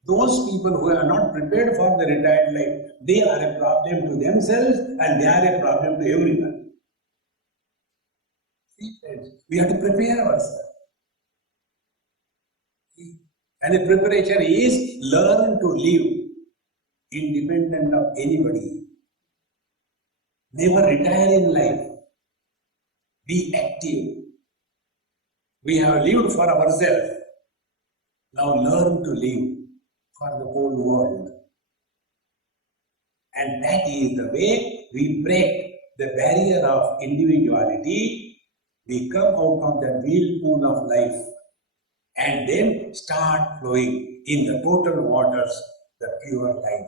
Those people who are not prepared for the retired life, they are a problem to themselves and they are a problem to everyone. We have to prepare ourselves. And the preparation is learn to live independent of anybody. Never retire in life. Be active. We have lived for ourselves. Now learn to live for the whole world. And that is the way we break the barrier of individuality. We come out of the whirlpool of life and then start flowing in the total waters, the pure life.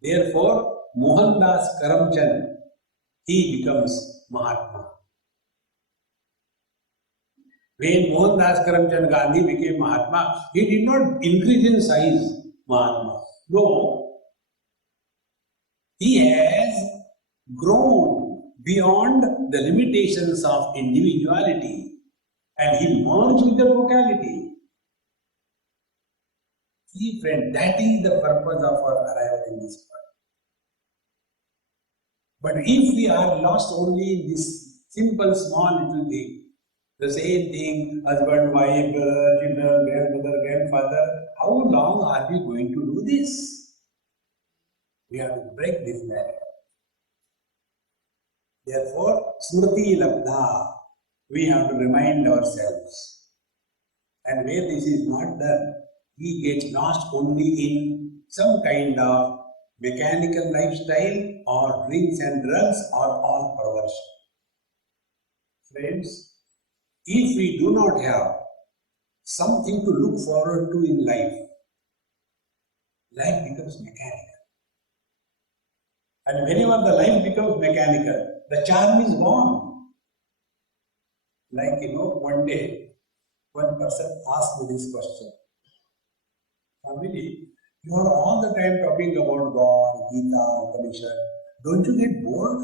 Therefore, Mohandas Karamchand, he becomes Mahatma. When Mohandas Karamchand Gandhi became Mahatma, he did not increase in size, Mahatma. No, he has grown beyond the limitations of individuality and he merged with the totality. See, friend, that is the purpose of our arrival in this world. But if we are lost only in this simple, small little thing, the same thing, husband, wife, brother, children, grandmother, grandfather, how long are we going to do this? We have to break this barrier. Therefore, Smriti Labdha, we have to remind ourselves. And where this is not done, we get lost only in some kind of mechanical lifestyle or drinks and drugs or all perversion. Friends, if we do not have something to look forward to in life, life becomes mechanical. And whenever the life becomes mechanical, the charm is gone. Like, one day, one person asked me this question. Swami, you are all the time talking about God, Gita, Upanishad. Don't you get bored?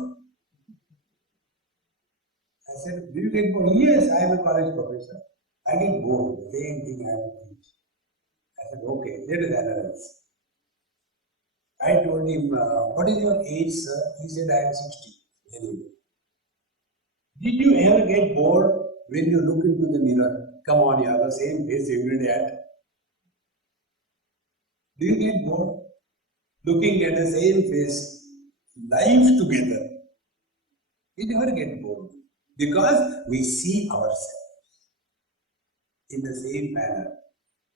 I said, do you get bored? Yes, I am a college professor. I get bored. Same thing I have to teach. I said, okay, let us analyze. I told him, what is your age, sir? He said, I am 60. Very good. Did you ever get bored when you look into the mirror? Come on, you have the same face every day. Do you get bored? Looking at the same face, life together. We never get bored because we see ourselves in the same manner.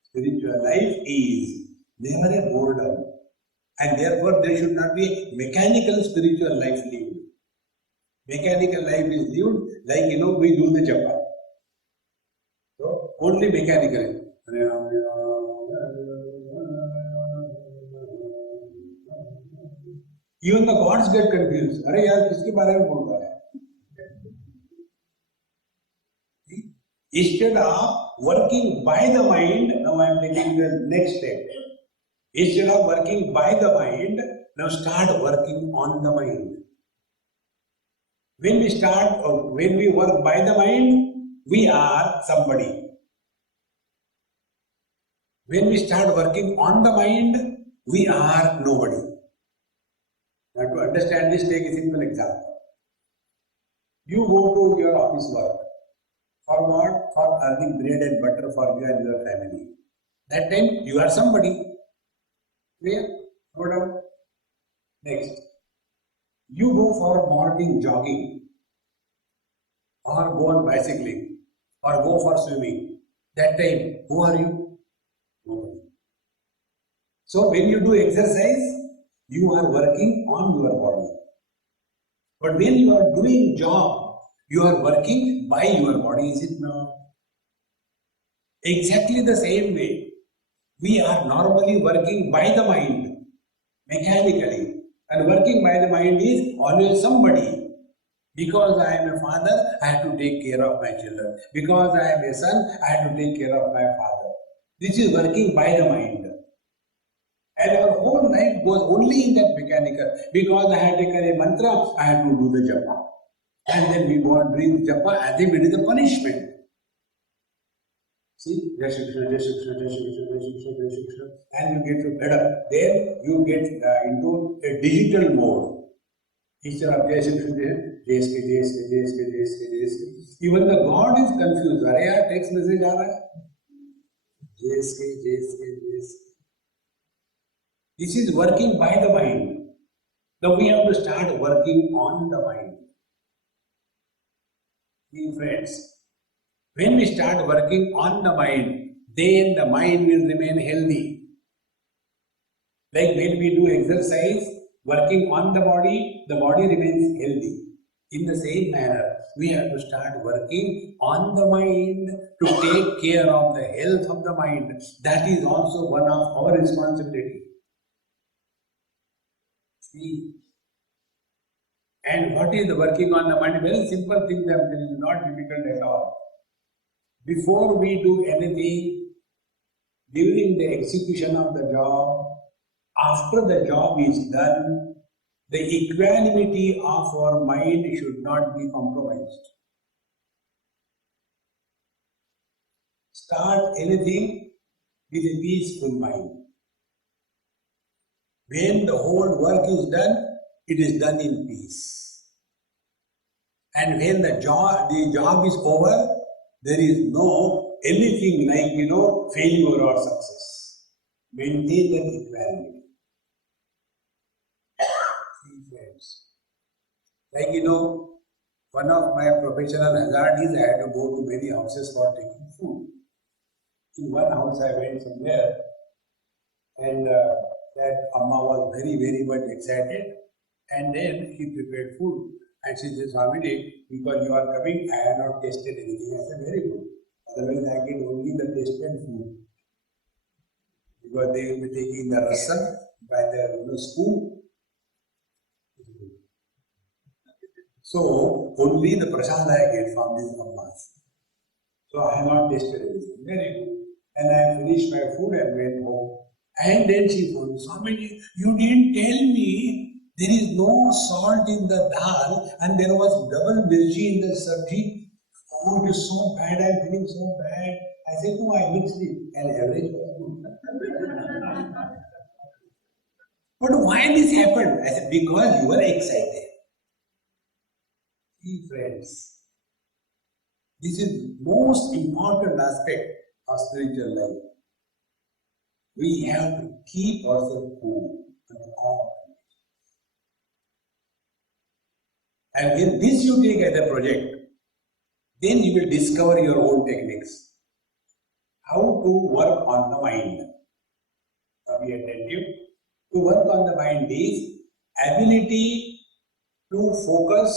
Spiritual life is never a boredom, and therefore there should not be mechanical spiritual life lived. Mechanical life is lived like we do the japa. So only mechanically. Even the gods get confused. अरे यार किसके बारे में बोल रहा है? Instead of working by the mind, now I am taking the next step. Instead of working by the mind, now start working on the mind. When we work by the mind, we are somebody. When we start working on the mind, we are nobody. Now to understand this, take a simple example. You go to your office work. For what? For earning bread and butter for you and your family. That time you are somebody. Clear? No doubt. Next. You go for morning jogging, or go on bicycling, or go for swimming. That time, who are you? Nobody. So when you do exercise, you are working on your body. But when you are doing job, you are working by your body, is it not? Exactly the same way. We are normally working by the mind, mechanically. And working by the mind is always somebody. Because I am a father, I have to take care of my children. Because I am a son, I have to take care of my father. This is working by the mind. And our whole life goes only in that mechanical. Because I have taken a mantra, I have to do the japa. And then we go and breathe japa as if it is a punishment. See, Jai Shri Krishna, Jai Shri Krishna, Jai Shri Krishna, Jai Shri Krishna, Jai Shri Krishna, and you get fed up. Then you get into a digital mode. Instead of Jai Shri Krishna, Jai Shri, Jai Shri, Jai Shri, Jai Shri, Jai Shri. Even the God is confused. अरे यार text message आ रहा है. Jai Shri, Jai Shri, Jai Shri. This is working by the mind. Now we have to start working on the mind. See friends, when we start working on the mind, then the mind will remain healthy. Like when we do exercise, working on the body remains healthy. In the same manner, we have to start working on the mind to take care of the health of the mind. That is also one of our responsibility. See? And what is the working on the mind? Very simple thing, that is not difficult at all. Before we do anything, during the execution of the job, after the job is done, the equanimity of our mind should not be compromised. Start anything with a peaceful mind. When the whole work is done, it is done in peace. And when the job is over, there is no anything like failure or success. Maintain that equanimity. See friends, like one of my professional hazard is I had to go to many houses for taking food. In one house I went somewhere, and that Amma was very, very much excited, and then she prepared food. And she said, Swami, because you are coming, I have not tasted anything. I said, very good. Otherwise, I get only the tasted food. because they will be taking the rasam by the spoon. So only the prasad I get from these ammas. So I have not tasted anything. Very good. And I finished my food and went home. And then she told me, Swami, you didn't tell me there is no salt in the dal and there was double mirchi in the sabji. Oh, it is so bad, I'm feeling so bad. I said, no, I mixed it and average was good. But why this happened? I said, because you were excited. See, friends, this is most important aspect of spiritual life. We have to keep ourselves cool under all conditions. And when this you take as a project, then you will discover your own techniques. How to work on the mind. Be attentive. To work on the mind is ability to focus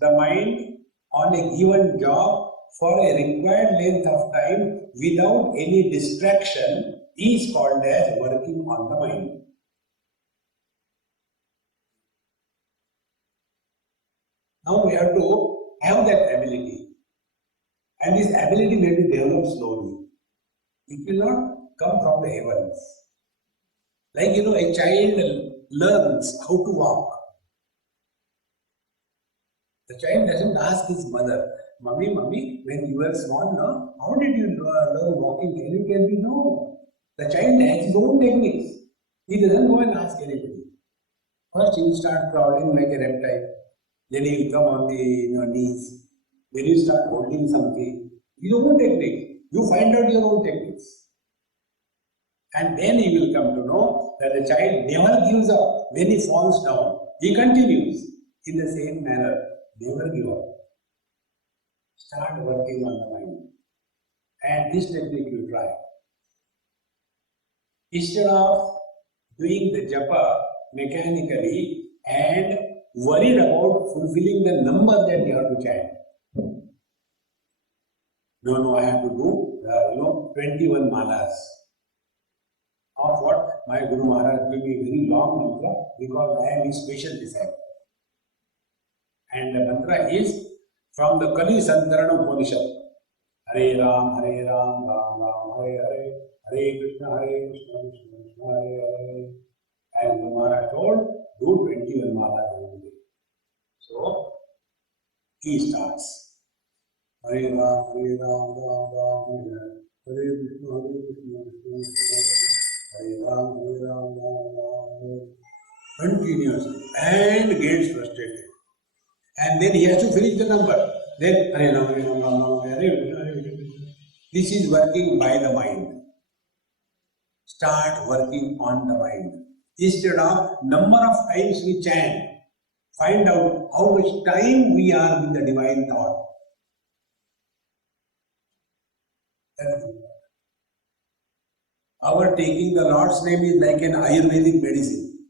the mind on a given job for a required length of time without any distraction is called as working on the mind. Now we have to have that ability. And this ability may be developed slowly. It will not come from the heavens. Like a child learns how to walk. The child doesn't ask his mother, Mommy, when you were small, no? How did you learn walking? Can you tell me? No. The child has his own techniques. He doesn't go and ask anybody. First he will start crawling like a reptile. Then he will come on the knees. Then you start holding something. Your own technique. You find out your own techniques. And then he will come to know that the child never gives up. When he falls down, he continues in the same manner. Never give up. Start working on the mind. And this technique you try. Instead of doing the japa mechanically and worried about fulfilling the number that you have to chant. No, I have to do 21 malas. Of what? My Guru Maharaj gave me a very long mantra because I am his special disciple. And the mantra is from the Kali Santarana Upanishad. Hare Ram, Ram Ram, Hare Hare, Hare Krishna, Krishna Krishna, Hare Hare. And Guru Maharaj told, do 21 malas every day. So, he starts. Hare Ram, Ram Ram, Hare Hare, Hare Krishna, Krishna Krishna, Hare Ram, Ram Ram, continues and gets frustrated. And then he has to finish the number. Then Hare Ram, Ram Ram, Hare Hare. This is working by the mind. Start working on the mind. Instead of number of times we chant, find out how much time we are with the divine thought. Our taking the Lord's name is like an Ayurvedic medicine.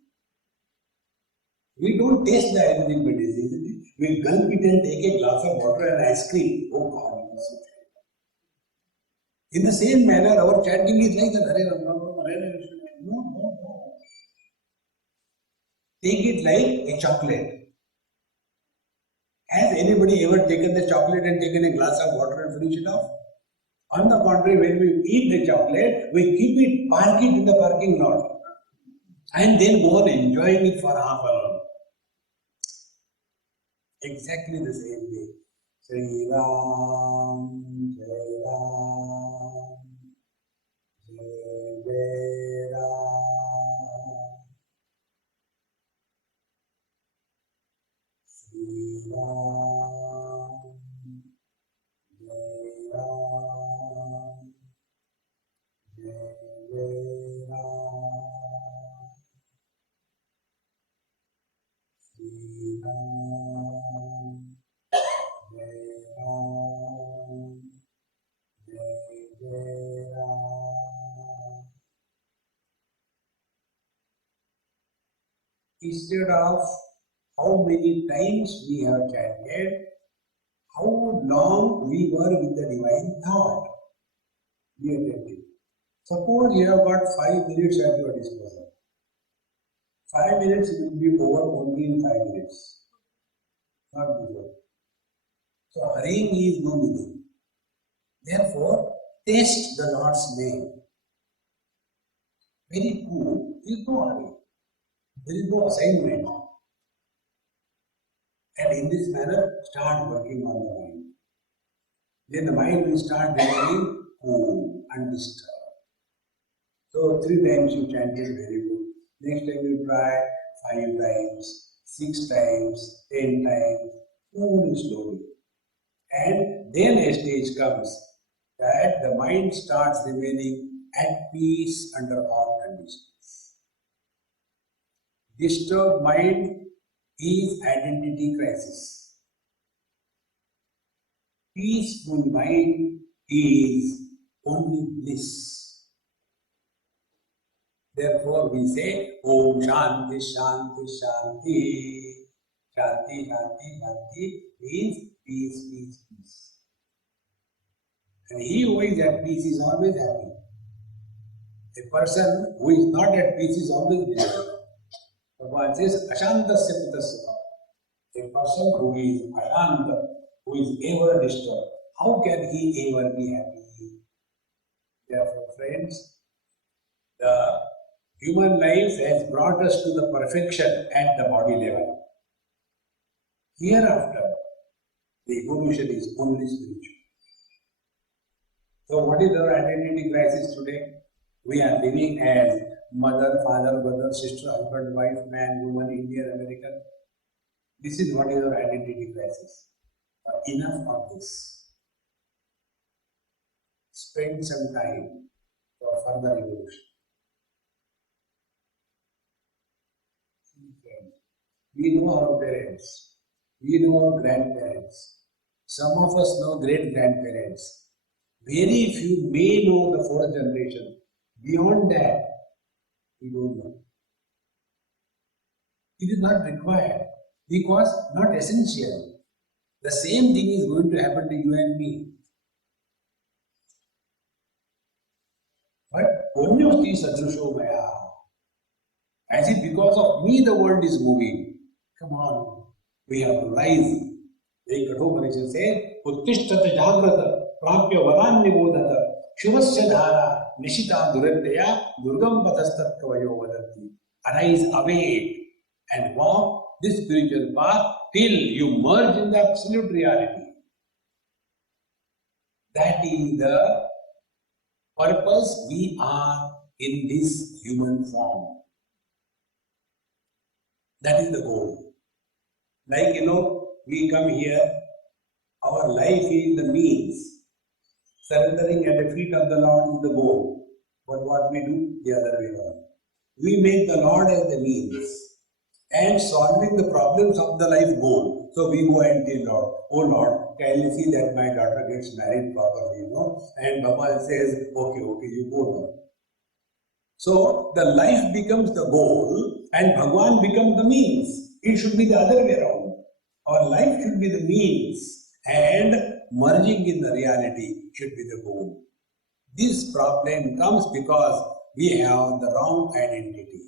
We don't taste the Ayurvedic medicine, isn't it? We gulp it and take a glass of water and ice cream. Oh God, you must be. In the same manner, our chanting is like the Hare Ram, Hare Hare. No. Take it like a chocolate. Has anybody ever taken the chocolate and taken a glass of water and finished it off? On the contrary, when we eat the chocolate, we keep it, park it in the parking lot, and then go on enjoying it for half an hour. Exactly the same way. Sri Ram, Jai Ram, Jai Jai Ram, Sri Ram, Jai Ram, Jai Jai Ram, Sri Ram, Jai Ram, Jai Jai Ram. Instead of how many times we have chanted, how long we were with the divine thought. Be attentive. Suppose you have got 5 minutes at your disposal. 5 minutes will be over only in 5 minutes, not before. So hurrying is no meaning. Therefore, taste the Lord's name. Very cool. There is no hurry. There is no assignment. And in this manner, start working on the mind. Then the mind will start remaining cool, undisturbed. So 3 times you chanted, very good. Next time you try 5 times, 6 times, 10 times, slowly. And then a stage comes that the mind starts remaining at peace under all conditions. Disturbed mind is identity crisis. Peaceful mind is only bliss. Therefore we say, Om Shanti Shanti Shanti. Shanti Shanti Shanti means peace, peace, peace. And he who is at peace is always happy. A person who is not at peace is always miserable. Bhagavan says, Ashantasya Kutasya. A person who is ashanta, who is ever disturbed, how can he ever be happy? Therefore, friends, the human life has brought us to the perfection at the body level. Hereafter, the evolution is only spiritual. So what is our identity crisis today? We are living as mother, father, brother, sister, husband, wife, man, woman, Indian, American. This is what is our identity crisis. Enough of this. Spend some time for further evolution. We know our parents. We know our grandparents. Some of us know great-grandparents. Very few may know the 4th generation. Beyond that, we don't know. It is not required because not essential. The same thing is going to happen to you and me. But Punyasti Sadrusho Maya. As if because of me the world is moving. Come on, we have to rise. The Kathopanishad says, Uttishthata Jagrata Prapya Vadan Nibodhata Shurasya Dhara Nishita Duratya Durgam Pathastat Kavayo Vadati. Arise, awake, and walk this spiritual path till you merge in the absolute reality. That is the purpose we are in this human form. That is the goal. Like, we come here, our life is the means. Surrendering at the feet of the Lord is the goal. But what we do? The other way around. We make the Lord as the means and solving the problems of the life goal. So we go and tell Lord, oh Lord, can you see that my daughter gets married properly, And Baba says, okay, you go now. So the life becomes the goal and Bhagwan becomes the means. It should be the other way around. Our life should be the means and merging in the reality should be the goal. This problem comes because we have the wrong identity.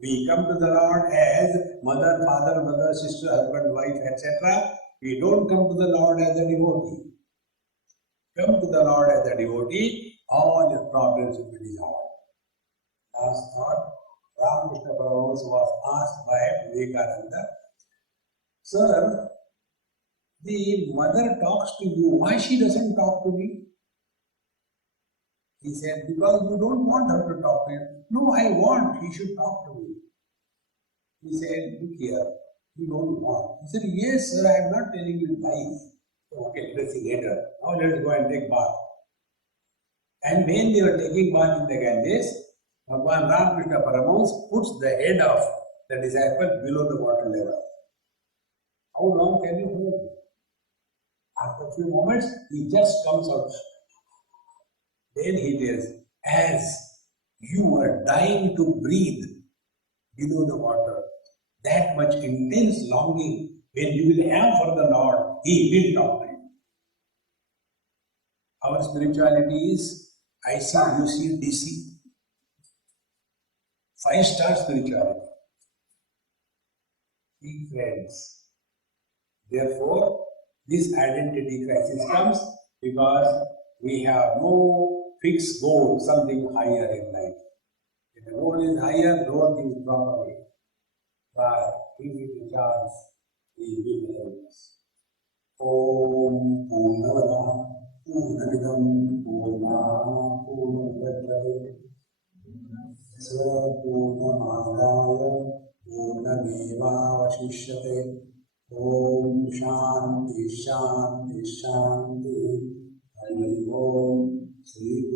We come to the Lord as mother, father, brother, sister, husband, wife, etc. We don't come to the Lord as a devotee. Come to the Lord as a devotee, all your problems will be resolved. Last thought, Ramakrishna Paramahansa was asked by Vivekananda, Sir, the mother talks to you, why she doesn't talk to me? He said, because you don't want her to talk to you. No, I want, he should talk to me. He said, look here, you don't want. He said, yes sir, I am not telling you lies. Okay, let's see later. Now let's go and take bath. And when they were taking bath in the Ganges, Bhagavan Ramakrishna Paramahansa puts the head of the disciple below the water level. How long can you hold it? After a few moments, he just comes out. Then he tells, as you are dying to breathe below the water, that much intense longing when you will have for the Lord, He will talk to you. Our spirituality is IC, UC, DC, 5-star spirituality. See, friends. Therefore, this identity crisis comes because we have no fixed goal, something higher in life. If the goal is higher, lower things drop away. But give it a chance, he will help us. Om Purnamada Purnamidam Purna Purnamudachyate Purnamadaya Purnamevavashishyate Om Shanti Shanti Shanti Hari Om Shri